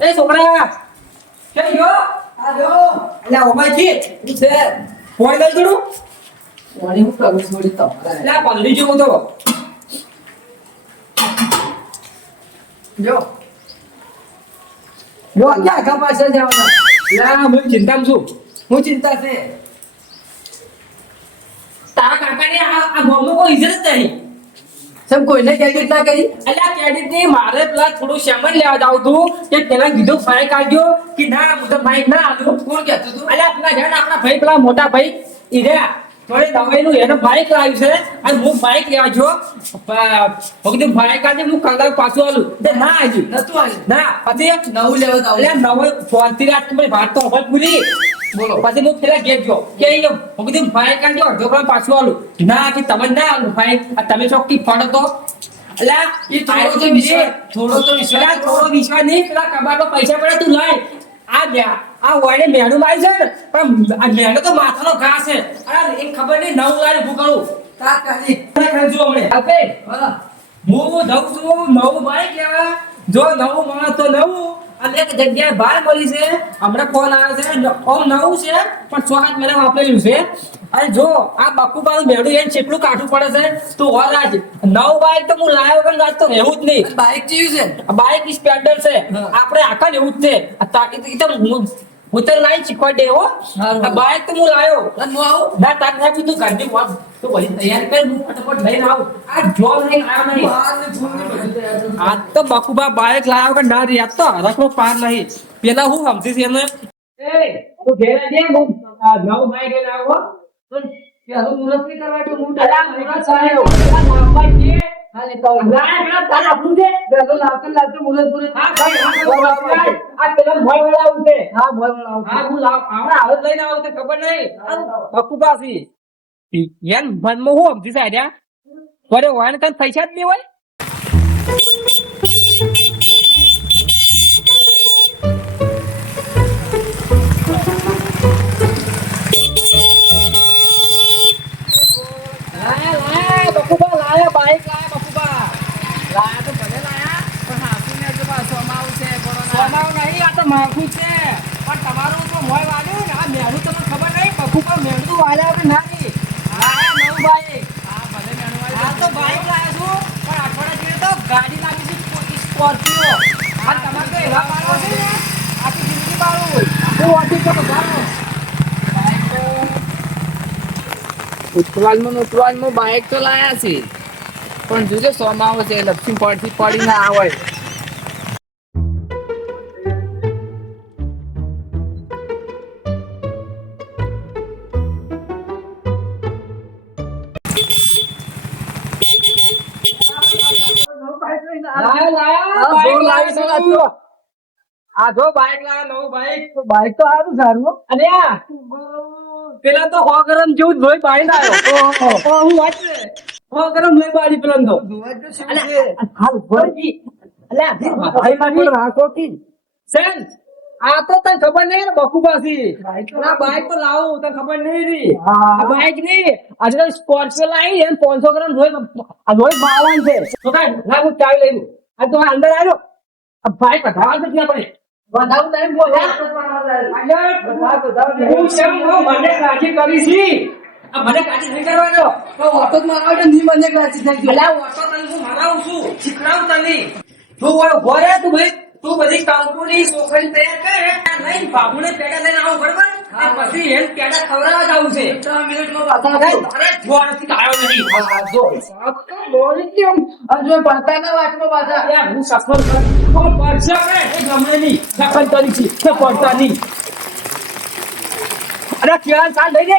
એ છોકરા કે ગયો ઓમાઈ કી શું છે હું કરું છું જેવો તો જો જો ક્યાં આખા પાછળ જવાના હું ચિંતામાં છું હું ચિંતા છે તારા કાકાને આ આ ગામમાં કોઈ ઇજ્જત નહીં. સમ કોઈને ક્રેડિટ ના કરી? અલ્યા ક્રેડિટની મારે પેલા થોડું સામાન લેવા જાવ તું કે પેલા કીધું ફાઈ કાઢ્યો કે ના હું તો બાઈક ના આલું. કોણ કહેતું તું? અલ્યા પેલા જાણ આપણા ભાઈ પેલા મોટા ભાઈ ઈરા થોડે દવાઈનું એનો બાઈક લાવ્યું છે અને હું બાઈક લેવા જો હું કીધું બાઈક આજે હું કલાક પાછું આલું. તે ના આજુ નતું આવ્યું ના પછી નવું લેવા જાવ અલ્યા નવો ફોનથી રાત તમારી વાત તો હવે પૂરી બોલો. પછી હું પેલા ગેટ ગયો કે અહીંયા હું કીધું બાઈક આજો અડધો કલાક પાછું આલું. ના કે તમે ના આલું બાઈક આ તમે ચોક્કી પડો તો અલા એ થોડો તો વિશ્વાસ થોડો તો વિશ્વાસ થોડો વિશ્વાસ નહીં પેલા કબાટો પૈસા પડે તું લઈ આ ગયા આ વાળે મેણું મારી છે ને પણ આ મેણું તો માથાનો ઘા છે. અરે એ ખબર નહીં નવું લાય ભૂ કરું. તા ખરેખર જો હમણે. આપે હું જઉં છું નવું ભાઈ કેવા જો નવું મળે તો નવું. અને એક જગ્યાએ બહાર મળી છે. હમણાં ફોન આવ્યો છે. ઓમ નવું છે પણ સ્વાગત મહિના વાપરેલું છે. અને જો આ બાપુબાનું મેળું એને કેટલું કાઠું પડે છે તું હોરાજ નવ બાઈક તો હું લાયો પણ રાજ તો એવું જ નહીં. બાઈક જેવું છે? બાઈક સ્પેન્ડર છે. આપણે આખા એવું જ છે. હું તો લાઈન શીખવા દે હો. બાઈક તો હું લાયો. હું આવું. ના તાક ના તું ઘરની વાત. તો બધી તૈયાર કર હું ફટાફટ લઈને આવું. આ જોબ લઈને આવ્યો નહીં. બહારને ફોન ને બધું તૈયાર કરું. આ તો બકુબા બાઈક લાવ્યો કે ના યાદ તો હરખનો પાર નહીં પેલા હું સમજી છે એને? એ તું ઘેર જે હું નવું બાઈક લઈને કે કરવા હું મુરત સાહેબ ના તાર લાવતા હા ભાઈ હા ભાઈ, આ પેલા ભોય વાળા હા. હા હું લાવ. લઈને ખબર નહીં. બકુબા યાર મનમાં હું સમજી સાડ્યા વરે વાણ તને પૈસા જ નહીં હોય? લાયા બાઈક લાયા બકુબા લાયા તો ભલે લાયા. પણ હાથીને જો પાછો અમાવું છે. સોનાનું નહીં આ તો માગું છે. પણ તમારું તો મોય વાગ્યું ને આ મેળું તમને ખબર નહીં? બકુબા મેળું વાળ્યા કે નહીં લાયા નવું બાઈક હા, ભલે મેણું વાળી હાલ તો બાઈક લાવ્યો છું. પણ અઠવાડિયા જોઈએ તો ગાડી લાવી છે સ્કો- સ્કોર્પિયો. આ તમારે તો એવા મારો છે ને આખી જિંદગી મારું હું ઓછી તો બધાનો ઉત્તરાયણમાં ઉત્તરાયણમાં બાઇક તો લાયા છે. પણ જોજે આવે છે લપસી પડતી પડી ના આવે. આ જો બાઈક નવું તો સારું સારું અને પેલા તો સો ગરમ જેવું જ લોહી બાળી આવ્યો. હું વાત છે સો ગરમ લોહી બાળી પેલા તો. અલ્યા, હાલ ભરજી અલ્યા ભાઈ મારી રાખોટી સેન આ તો તને ખબર નહીં ને બાઈક તો ના બાઈક તો લાવું તને ખબર નહીં રી. હા. આ બાઈક નહીં. આજે તો સ્પોર્ટ્સ લાવી એમ પાંચસો ગ્રામ લોહી આ લોહી બાળવાનું છે. તો કાંઈ ના હું ચાવી લઈ આ તો અંદર આવ્યો. આ બાઈક વધારવાનું છે ત્યાં આપણે વધાવું નહીં બોલે હું. શેમ હું મને કાળજી કરી છી? મને કાચી નહીં કરવાનો. ઓટો જ મારા વડે નહીં મને કાચી નહીં. ગયો ઓટો તને હું મનાવું છું. શીખડાવું તને. તું વળો ભરે તું ભાઈ. તું બધી કંકુની સોખરી તૈયાર કર. નહીં બાબુને પેડા લઈને આવું બરોબર? પછી એમ પેડા ખવડાવવા જવું છે. ત્રણ મિનિટમાં પાછા તારે જોવાથી આવ્યો નહીં હા, જો. બોલી કેમ? અને પડતાના વાતમાં પાછા. અલ્યા હું સફર કર પડશે એ ગમે નહીં. સફર કરી છે. પડતા નહીં. અરે ક્યાં ચાલ લઈ લે.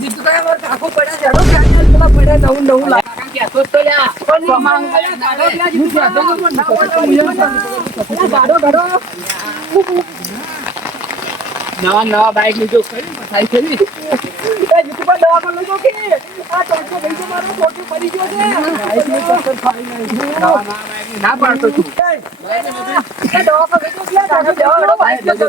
જીતુ કાકા મારા કાકો પડ્યા છે. લીધો લાગે છે ત્રીસો ફીટ મારી છે અલા શેર શેર લાગે એટલે મન પર દવા પર પોકાડી દો ના નતો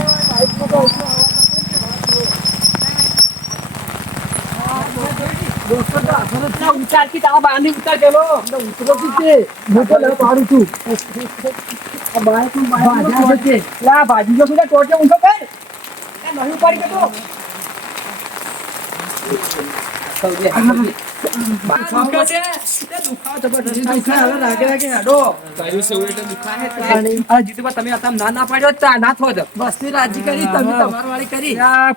કી તારા બાંધી ઉતાર ગયેલો ઉતરો કી હું તો લઈ પાડું છું ભાજી જો સુધા ટોટે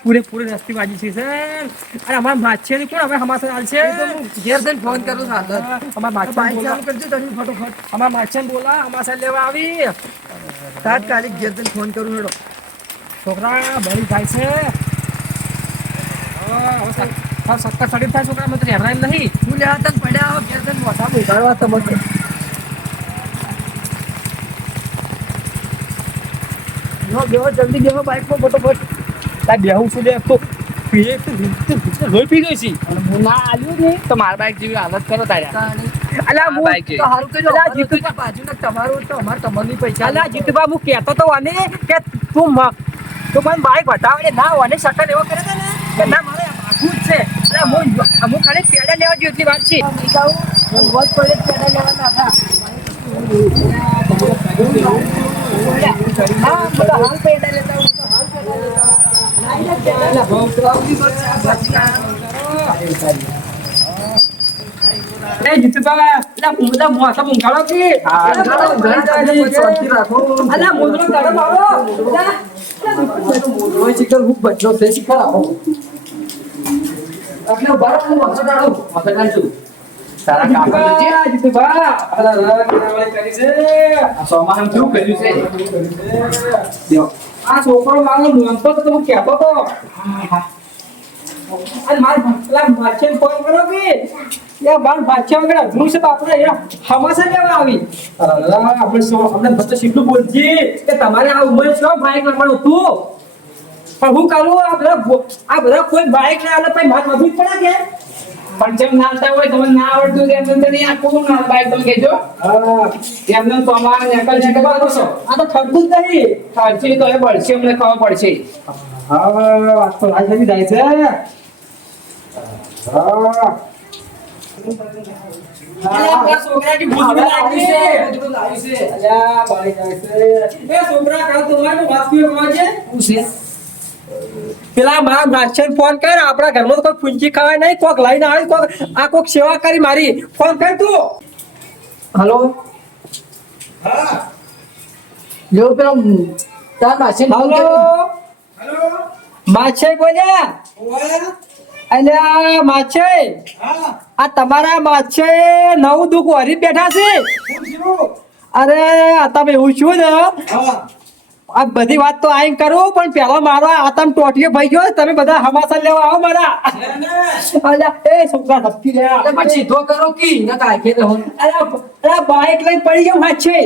પૂરેપૂરી રસ્તી બાજી છે સર અને અમારા માછીની કોણ? હવે હમાસર હાલશે. ફોન કરું અમારા માછીને બોલા. અમારા માછીને બોલા હમાસર લેવા આવી. તાત્કાલિક ઘેર ફોન કરું છોકરા ભરી થાય છે. હવે સત્તર સડી થાય છોકરા મને તો નહીં. હું લેવા તને પડ્યા આવો ઘેર તને મોઢા ભૂગાડવા તમને બેહો બેહો જલ્દી બેહો બાઈકમાં ફટોફટ. તાર બેહું છું લે તો પીએ તો ભીંચતે ભીંચતે લોહી પી ગઈ છી. હું ના આલ્યું ને. તો મારા બાઈક જેવી હાલત કરો તાર્યા અલા હું તો હારું કર્યું અલા, તો બાજુના તમારું તો અમારે પૈસા અલા જીતુબા હું કહેતો તો કે તું મ તું મને બાઈક બતાવે ના ઓને શકન એવો કરે ને કે ના મારે હું હું ખાલી પેડા લેવા જોઈએ એટલી વાત છે. હું વધ પડે લેવાના હતા. હા બધા હાલ પેડા લેતા હું તો હાલ પેડા લેતા. બચલો છે શિખર એટલે બાર હું અલા કેવાળી કરી છે. આ સોમાનું કેવું કર્યું છે? આ છોકરો મારો નોંધતો તો હું કહેતો તો. અને માર પેલા માછીને ફોન કરો કે? યા બાર ભાચ્યા વગર અધરું છે તો આપણે યા હમાસા લેવા આવી. અલા આપણે સો આપણે બધું શીખલું બોલજી. કે તમારે આ ઉંમરે છો ભાઈ કરવાનું હતું? હું કરું આ બધા આ બધા કોઈ બાઈક ના આલે પછી માર મજબૂત પડે કે? પણ જેમ નાલતા હોય તમને ના આવડતું તેમ તમને નહીં આ કોનું ના બાઈક તમે કહેજો એમને તો અમારે એકલ છે. આ તો થતું જ નહીં. ખર્ચી તો એ પડશે અમને ખબર પડશે. હા વાત તો રાજધાની જાય છે. હા. અલ્યા, છોકરાની ભૂત બી લાગી છે. અલ્યા, બાળી જાય છે. એ છોકરા, કાલ તમારે વાત પીવો છે? પેલા મારા માસ્ટર ફોન કર આપણા ઘરમાં તો કોઈ ફૂંચી ખાવાય નહીં કોક લઈને આવે કોક આ કોક સેવા કરી મારી. ફોન કર તું. હલો? જો પેલો તાર માસી હલો? માછે બોલ્યા અલ્યા માછે. આ તમારા માછે નવું દુઃખ વરી બેઠા છે. અરે આ તમે એવું છું ને? આ બધી વાત તો આઈ કરું પણ પેલા મારો આતમ ટોટીએ ભાઈ ગયો તમે બધા હમાસા લેવા આવો મારા. એ છોકરા ધપકી ગયા પછી સીધો કરો કી ન કાય કે રહો. અરે અરે બાઈક લઈ પડી ગયો માછે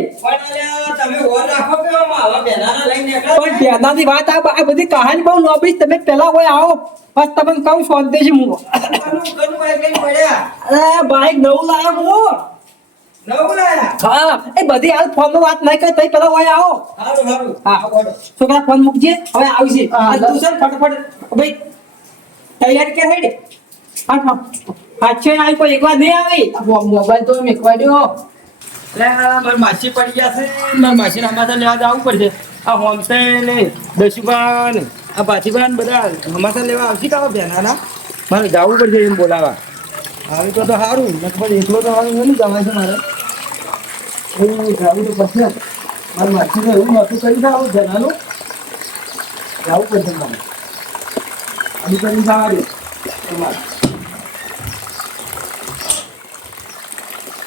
પણ બેનાની વાત આ બધી કહાની બહુ લોબી તમે પેલા કોઈ આવો. બસ તમને કહું શાંતિથી હું અરે બાઈક નવું લાવ્યો હું. હા. એ બધી હાલ ફોન વાત નહીં કરી તઈ પેલા હોય આવો. હા. છોકરા ફોન મૂકજે હવે આવશે તું છે ને ફટાફટ ભાઈ તૈયાર કે હેડ. હા હા. પાછો આવી કોઈ એકવાર નહીં આવી. મોબાઈલ તો મેકવા દ્યો માસી પડી ગયા છે. મારા માસી હમાસા લેવા જવું પડશે. આ હોમસે ને દશુબાન આ પાછીબાન બધા. હમાસા લેવા આવશે કાવા બેનાના? મારે જવું પડશે એમ બોલાવા. આવી તો તો સારું નકર પણ એકલો તો સારું નહીં જવાય છે મારે. એ જાવું તો પડશે મારે માસીને એવું નહોતું કરી આવું જનાનું જવું પડશે મારે આવું કરી જવાનું તમારે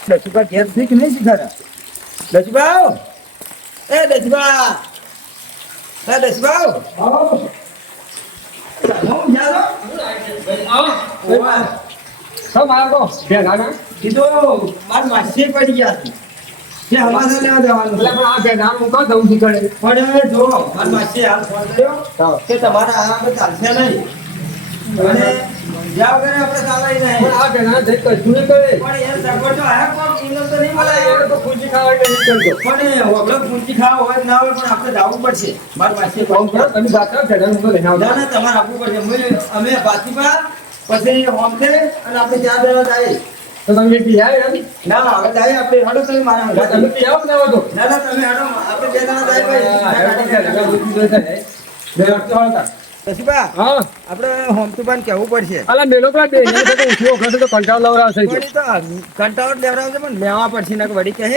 દસુબા ઘેરથી કે નહીં શીખાડા દસુબા એ દસુબા એ દસુબા હું યાર ઓવા સૌ મારા ભેગા કીધું માર માસી પડી ગયા તે લેવા જવાનું. એટલે પણ આ ભેગા હું છું ઘરે પણ જો માર માસી હાલ ફોન કર્યો કે તમારા આ આપણે ચાલશે નહીં. અને જ્યાં વગર આપણે ચાલાય પણ આ ભેગા જઈ કશું નહીં કરે. પણ યાર સગવડ તો તો નહીં એ તો ખાવા કે નહીં કરતો પણ પૂંચી ખાવા હોય ના હોય પણ આપણે જવું પડશે. માર ફોન કરો? તમે જાતા ભેગા હું લઈને ના ના તમારે આપવું પડશે. અમે અમે બાતીપા પછી અને આપણે ત્યાં જવા જાય. તો તમે પી આવ્યા એમ? ના હવે જાય આપણે હડો તમે મારા તમે પી આવો ને આવો ના ના તમે હડો. આપણે બે જણા જાય ભાઈ. હા, એ તો ભેગા બુદ્ધિ જોઈ થાય. બે અડધો હતા. રસીબા હા. આપણે હોમતુબાન કહેવું પડશે. અલા મેલો પેલા બે જણા તો ઉઠ્યો વખતે તો કંટાળો લવરાવશે પણ ઈ તો કંટાળો જ પણ લેવા પડશે ને વળી કહે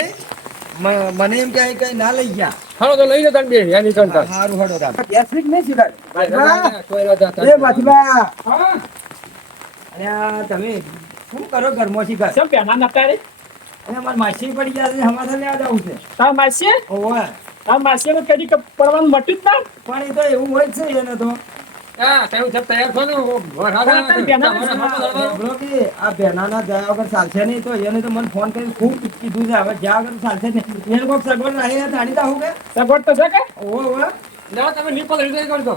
મને એમ કહે કઈ ના લઈ ગયા. હાલો તો લઈ જતા તને બે એની કંટાળ સારું હડો નહીં. એ બાથીબા હા, અને તમે શું કરો ઘરમાં શીખા કેમ પહેલા નતા રે? અને અમારે માસી પડી ગયા છે અમારે લેવા જવું છે. તાર માસી? ઓવે તાર માસી ને કદી પડવાનું મટ્યું જ ના? પણ એ તો એવું હોય છે એને તો. હા, તૈયાર છો. ને? આ બેનાના વગર ચાલશે નહીં તો એને તો મને ફોન ખૂબ કીધું છે હવે જ્યાં વગર ચાલશે નહીં. એને સગવડ નહીં તાણી દાવું કે? સગવડ તો છે કે? ઓવે ઓવે તમે કરજો.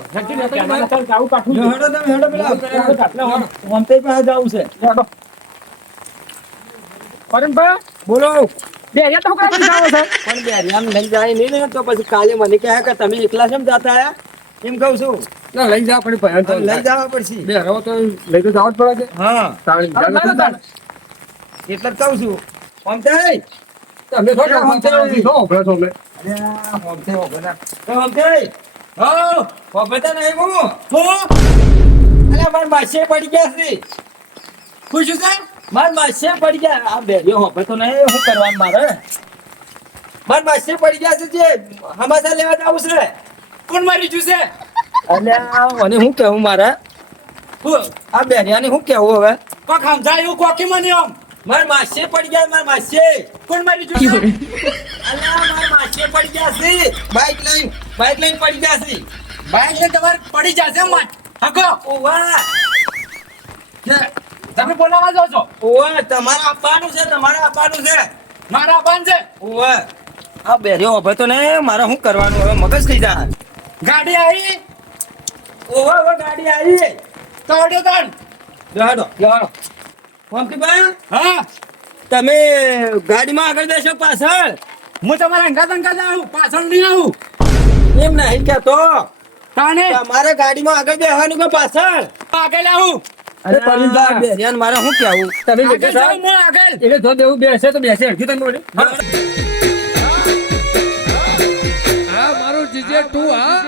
જાવું કાઠું હેડો હેડો પેલા. પાસે જવું છે. હેડો. પરમભાઈ, બોલો. બે હરિયા તો હું કાંઈ નહીં પણ બેરિયામ લઈ જાય નહીં ને તો પછી કાલે મને કહે કે તમે એકલા કેમ જતા આયા? એમ કહું છું. ના, લઈ જાઓ પણ ભયંકર લઈ થાય. પડશે બે હરાવો તો લઈ તો જવા જ પડે છે. હા. એટલે કહું છું. તમે થોડા હો નહીં હું હું. અલ્યા માર ગયા છે. ખુશ છે માર માસે પડી ગયા? આ બેરીઓ હોભળતો નહીં શું કરવાનું મારે? માર માસે પડી ગયા છે જે હમાસા લેવા આવું છે? કોણ મારી જ્યું છે? અલ્યા મને શું કેવું મારે? હું આ બેરિયાને શું કેવું હવે? કોક સમજાયું કોકી મને આમ? માર માસે પડી ગયા માર માસે કોણ મારી જ્યું છે? અલ્યા માર માસે પડી ગયા છે. બાઈક લઈને બાઈક લઈને પડી ગયા છે. બાઈક ને તમારે પડી જશે મત હકો ઓવા. તમે બોલાવા જાઓ છો. ઓય તમારા આપવાનું છે તમારા આપવાનું છે. મારા આપવાનું છે. ઓય આ બેરિયો હવે તો ને મારે શું કરવાનું? હવે મગજ થઈ જાય. ગાડી આવી. ઓવા ઓવા ગાડી આવી. તો અડો તાણ. જહાડો જહાડો પંકીભાઈ હા. તમે ગાડીમાં આગળ બેસો પાછળ. હું તમારા અંગાત અંગાત આવું પાછળ નહીં આવું. એમ નહીં કહેતો. તાને તમારે ગાડીમાં આગળ બેસવાનું કે પાછળ? આગળ આવું. અરે મારે શું કહેવું? તમે આગળ એટલે જો દેવું બેસે તો બેસે હરખી તમે બોલે. આ મારું જીજે ટુ હા.